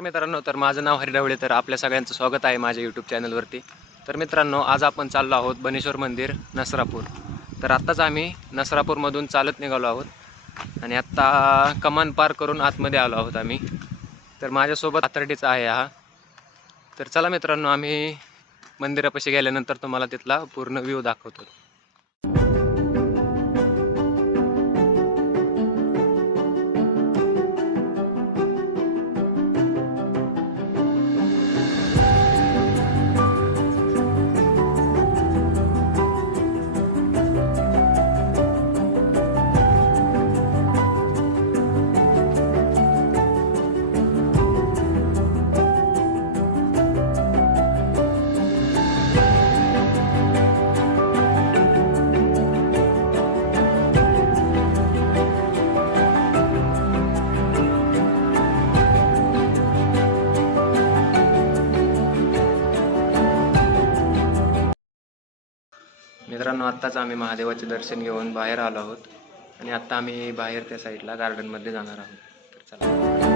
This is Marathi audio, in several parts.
मित्रांनो तर माझं नाव हरिडावळे तर आपल्या सगळ्यांचं स्वागत आहे माझ्या यूट्यूब चॅनलवरती तर मित्रांनो आज आपण चाललो आहोत बनेश्वर मंदिर नसरापूर. तर आत्ताच आम्ही नसरापूरमधून चालत निघालो आहोत आणि आत्ता कमान पार करून आतमध्ये आलो आहोत आम्ही. तर माझ्यासोबत आतर्डीचा आहे हा. तर चला मित्रांनो आम्ही मंदिरापाशी गेल्यानंतर तुम्हाला तिथला पूर्ण व्ह्यू दाखवतो. मित्रांनो आत्ताच आम्ही महादेवाचे दर्शन घेऊन बाहेर आलो आहोत आणि आत्ता आम्ही बाहेर त्या साईडला गार्डनमध्ये जाणार आहोत. तर चला.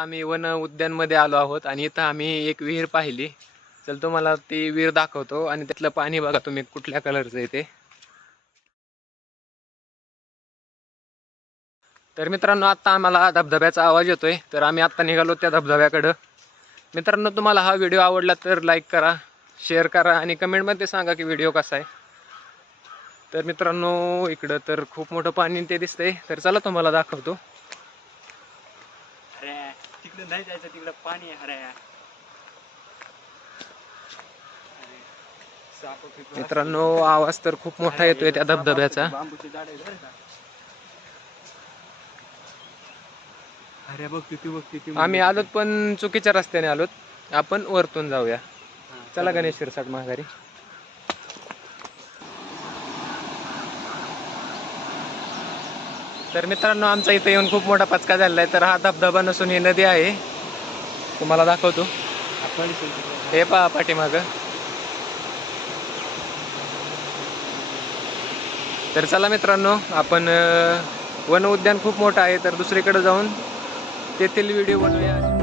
आम्ही वन उद्यानमध्ये आलो आहोत आणि इथं आम्ही एक विहीर पाहिली. चल तुम्हाला ती विहीर दाखवतो आणि त्यातलं पाणी बघा तुम्ही कुठल्या कलरचं आहे ते. तर मित्रांनो आत्ता आम्हाला धबधब्याचा आवाज येतोय. तर आम्ही आत्ता निघालो त्या धबधब्याकडं. मित्रांनो तुम्हाला हा व्हिडिओ आवडला तर लाईक करा शेअर करा आणि कमेंटमध्ये सांगा की व्हिडिओ कसा आहे. तर मित्रांनो इकडं तर खूप मोठं पाणी ते दिसतंय. तर चला तुम्हाला दाखवतो. तिकडं नाही जायचं तिकडं पाणी अरे मित्रांनो आवाज तर खूप मोठा येतोय त्या धबधब्याचा. अरे बघ तिथे बघ तिथे आम्ही आलोत पण चुकीच्या रस्त्याने आलोत. आपण वरतून जाऊया. चला गणेश शिरसाट माघारी. तर मित्रांनो आमचा इथं येऊन खूप मोठा पचका झालेला आहे. तर हा धबधबा नसून ही नदी आहे. तुम्हाला दाखवतो. हे पहा पाठीमाग. तर चला मित्रांनो आपण वन उद्यान खूप मोठं आहे. तर दुसरीकडे जाऊन तेथील व्हिडिओ बनवूया.